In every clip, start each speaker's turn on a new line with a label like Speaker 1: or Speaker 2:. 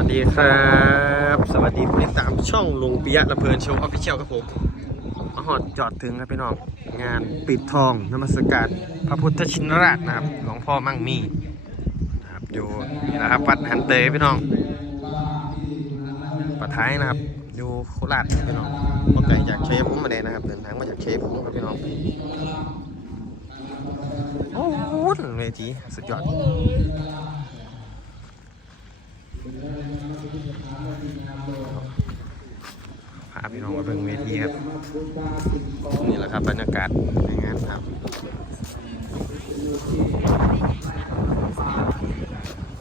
Speaker 1: วัสดีครับ สวัสดีผู้ติดตามช่องลุงปิยะระเพลินโชว์ออฟฟิเชียลครับผมมาหอดจอดถึงครับพี่น้อง งานปิดทองนมัสการพระพุทธชินราชนะครับ หลวงพ่อมั่งมีนะครับอยู่นี่นะครับวัดหันเตยพี่น้องปะท้ายนะครับ อยู่โคราชพี่น้องมาไกลจากชัยภูมิมาเลยนะครับ เดินทางมาจากเชัยภูมิครับพี่น้อง โอ้โหเวทีสุดยอด พาพี่น้องมาเบิ่งเวทีครับ นี่แหละครับบรรยากาศในงานครับ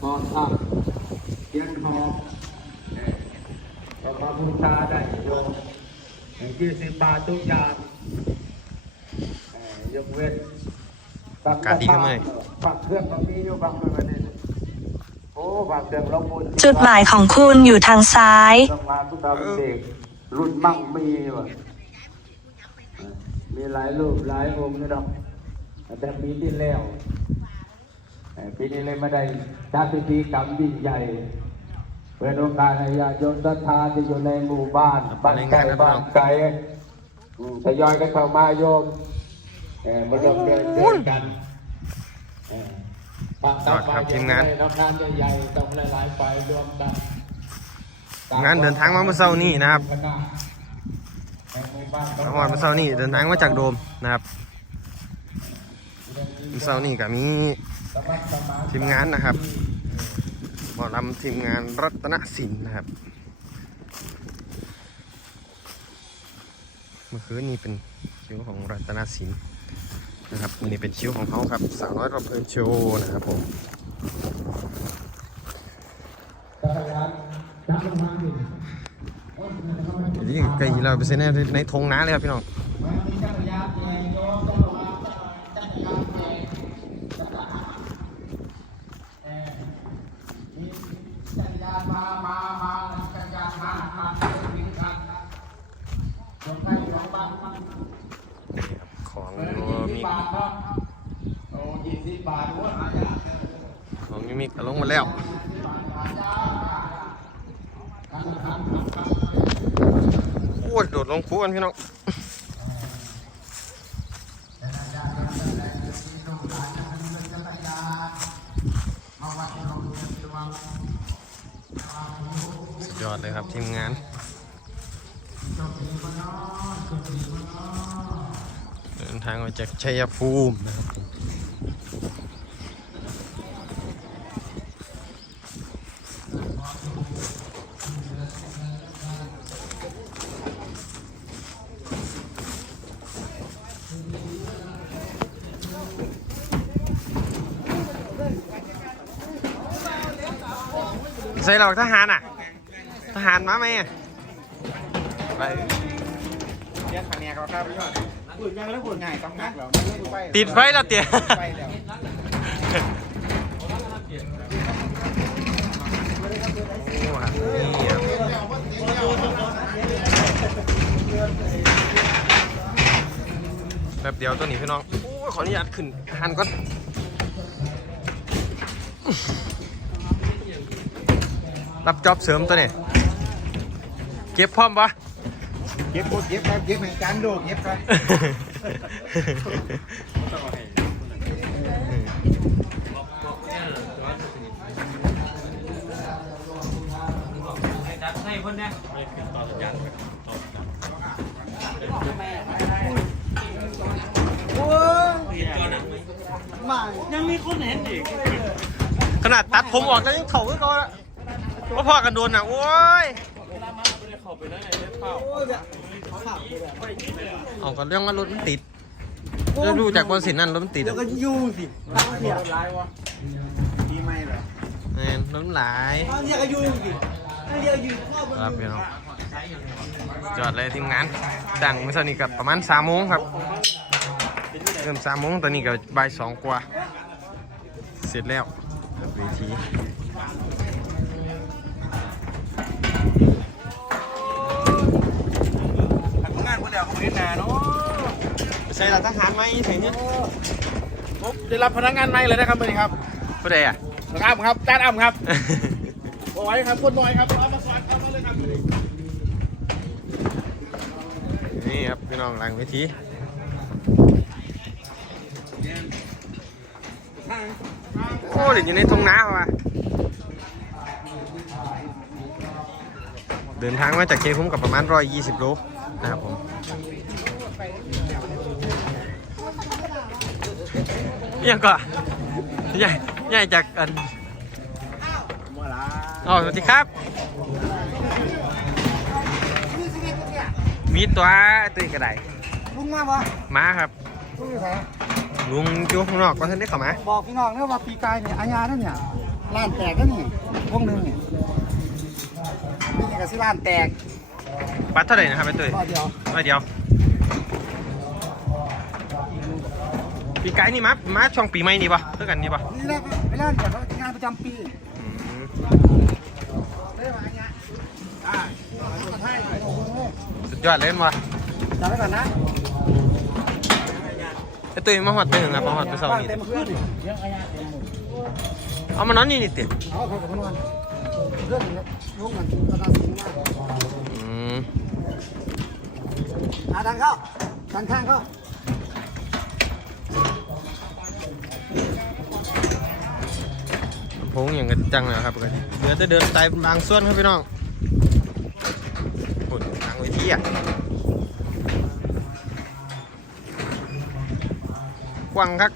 Speaker 2: หอบอับเขียนหอบเอ่อพระพุทธาได้โยมยี่สิบบาททุกอย่างยกเว้น
Speaker 1: การดีขึ้นไหม
Speaker 2: ปักเครื่องก็มีอยู่บางประเด็น
Speaker 3: จุดหมายของคุณอยู่ทางซ้าย
Speaker 2: ต้องมาพุทธาพิเศษกรุ่นมั่งมีว่ะเอ่อมีหลายรูปหลายองค์นี่ดอกแต่ปีที่แล้วเอ่อปีนี้เลยไม่ได้จัดพิธีกรรมยิ่งใหญ่เปิดโอกาสให้ญาติโยมศรัทธาที่อยู่ในหมู่บ้านบ้านไกลบ้านไกลอืมทยอยกันเข้ามาโยมเออมาร่วมเดินเดินกัน เออปักเสาไฟ
Speaker 1: ครับทีมงาน
Speaker 2: ใหญ่ๆงานใหญ่ๆต้องหลายๆไฟรวมกัน
Speaker 1: งานเดินทางมาเมื่อเช้านี้นะครับ
Speaker 2: คณะในหมู่บ้าน
Speaker 1: มาฮอดเมื่อเช้านี้เดินทางมาจากโดมนะครับเมื่อเช้านี้ก็มี
Speaker 2: สมัครสมาชิก
Speaker 1: ทีมงานนะครับหมอลำทีมงานรัตนศิลป์นะครับ เมื่อคืนนี้เป็นคิวของรัตนศิลป์ นะครับวันนี้เป็นคิวของเขาครับสาวน้อยรับเพลินโชว์นะครับผม
Speaker 2: นี่
Speaker 1: ไก่เราไปเซ็นในในธงน้าเลยครับพี่น้อง
Speaker 2: มีจักรยา มิบบาทเนาะโอ้ยี่สิบบาทโอ้ยหายาก
Speaker 1: ของยูมิกลงมาแล้วโอ้ยโดดลงคูกันพี่น้องสุดยอดเลยครับทีมงาน นทางมาจากชัยภูมินะครับใส่หรอกทหารอะ ทหารมาไหมไป
Speaker 4: เรียกคะแนนเขาครับพี่ยอด ปุ่นยังแล้ปุ่นง่ายต้องนักหรอ
Speaker 1: ติดไฟแล้วเตี๋ย
Speaker 4: แล้ว
Speaker 1: โอ้ครับบแป๊บเดียวตัวนี้พี่น้อง โอ้ขออนุญาตขึ้นหันก่อนรับจ็อบเสริมตัวนี้ เก็บพร้อมปะ
Speaker 4: เย็บปุ๊บเย็บครับเย็บเหมือนกันดูเย็บครับ
Speaker 1: ขนาดตัดผมออกแล้วยังเข่าก็เขาละว่าพอกันโดนอะโอ้ยเอากันเรื่องว่ารถมันติดจะดูจากบนสินนั่นรถมันติด
Speaker 4: แล้
Speaker 1: อะ
Speaker 4: วก็ยูสิตั้งเทียบร้ายวะดีไหมเหรอ
Speaker 1: แม่นรถมันหลาย
Speaker 4: ตั้งเทียบก็ยูสิตั้งเทียบก็ยูพ่อ
Speaker 1: ครับพี่น้องจอดเลยทีมงานดังเมื่อเช้านี้กับประมาณสามโมงครับเริ่มสามโมงตอนนี้ก็บ่ายสองกว่า เสร็จแล้วครับเวที
Speaker 4: ท เดียวของนิดนาเนาะ
Speaker 1: ใช่หลักทหารไหมใช่เนี่ย
Speaker 4: ผมได้รับพนักงานใหม่เลยนะครับเมื่อนี้ครับ
Speaker 1: ผู้ใดอะ
Speaker 4: น้องอ้ำครับจ้านอ้ำครับโอ้ไว้ครับคนน้อยครับเอามาสอนเอามาเลยครับ
Speaker 1: นี่ครับพี่น้องหลังเวทีโอ้เด็กอยู่ในทุ่งนาว่ะเดินทางมาจากเชียงพุ่มกับประมาณ 120 โลนะครับผม ยังก็ใหญ่ใหญ่จากอันอ๋อสวัสดีครับ มีตัวตุ้ยกระได
Speaker 4: ลุงมาปะ
Speaker 1: มาครับ
Speaker 4: ลุงอยู่ไหน
Speaker 1: ลุงอยู่ข้างนอกก็ท่านได้เข้ามา
Speaker 4: บอกพี่น้องนะว่าปีกายเนี่ยอาญานั่นเนี่ยร้านแตกนั่นนี่วงหนึ่งเนี่ยนี่กับสิร้านแตก
Speaker 1: บัตรเท่าไหร่นะครับไอ้ตุ้ย
Speaker 4: พอเดียว
Speaker 1: ร้อยเดียว ปีไก่นี่มามาช่วงปีใหม่นี่ปะเท่ากันนี่ปะ
Speaker 4: นี่แหละไปร้านจากงานประจำปี
Speaker 1: อืม
Speaker 4: ได้มาอาญาอ่าคนไทยโอ้โห
Speaker 1: สุดยอดเลยมั้ย
Speaker 4: จำไว้ก่อนนะ
Speaker 1: ไอ้ตุ้ยมาหอดไปหนึ่งครับมาหอดไปสอง
Speaker 4: บ้าน
Speaker 1: นี่
Speaker 4: เต็มขึ้นเยอะอาญาเต็มหมด
Speaker 1: เอามานอนนี่นี่ติ
Speaker 4: เอาเขากับพนวันเรื่องนี้ลุงมันกำลังสิงมาก
Speaker 1: อืม
Speaker 4: หาทางเข้าทางข้างเข้า
Speaker 1: ลำโพงอย่างกันจังเลยครับปกติเดี๋ยวจะเดินไปบางส่วนครับพี่น้องปุ่นทางเวทีอะกว้างครับ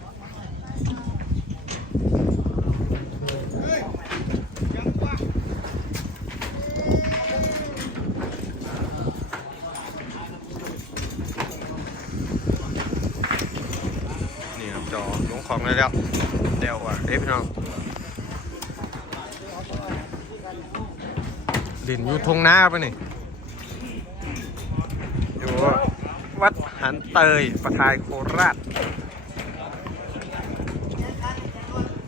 Speaker 1: นี่ครับจอลง ของได้แล้วเดี๋ยวอะเอ้ยพี่น้องดินอยู่ทงนาไปนี่อยู่วัดหันเตยประทายโคราช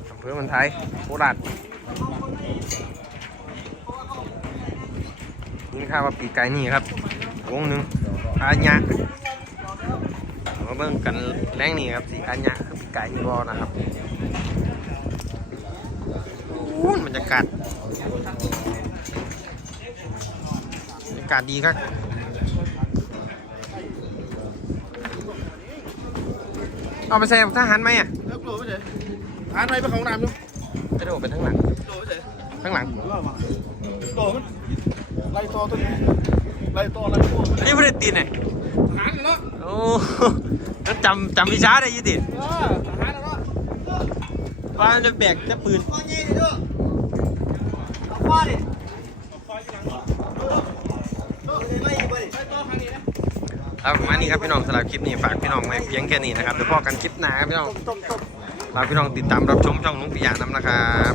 Speaker 1: อำเภอมันไทยโคราชนี่ข้าว่าปีกไก่นี่ครับวงหนึ่งอาญะมาเบิ่งกันแรงนี่ครับสีอันยะคือ ไก่บอนะครับอู้บรรยากาศบรรยากาศดีครับเอาไปใส่ทหารไหมอะ
Speaker 4: เลิกโหลไปเฉยอ่านไปเป็นของน้ำดู
Speaker 1: จะโดดเป็นทั้างหลัง
Speaker 4: โหลไปเฉย
Speaker 1: ทั้างหลัง
Speaker 4: โหลมาโหลมันไล่ต่อตัวนี้ไล่ต่อไล่ต่อ
Speaker 1: อันนี้ไม่ได้ตีนเลย
Speaker 4: ทหารกันเนาะ
Speaker 1: โอ้แล้วจำจำวิชาได้อยี่ติ
Speaker 4: เออทหารกันเนาะ
Speaker 1: ว่าจะแบกจะปืน
Speaker 4: ข้อยี่ดิเด้อเอาข้อดิข้อยี่หลังเออเออไม่อีกไปไล่ต่อครั้งนี้นะครับ
Speaker 1: ประมาณนี้ครับพี่น้องสำหรับคลิปนี้ฝากพี่น้องไว้เพียงแค่นี้นะครับเดี๋ยวพอกันคลิปหน้าครับพี่น้อง
Speaker 4: ต้มต้ม
Speaker 1: ฝากพี่น้องติดตามรับชมช่องลุงปิยะน้ำนะครับ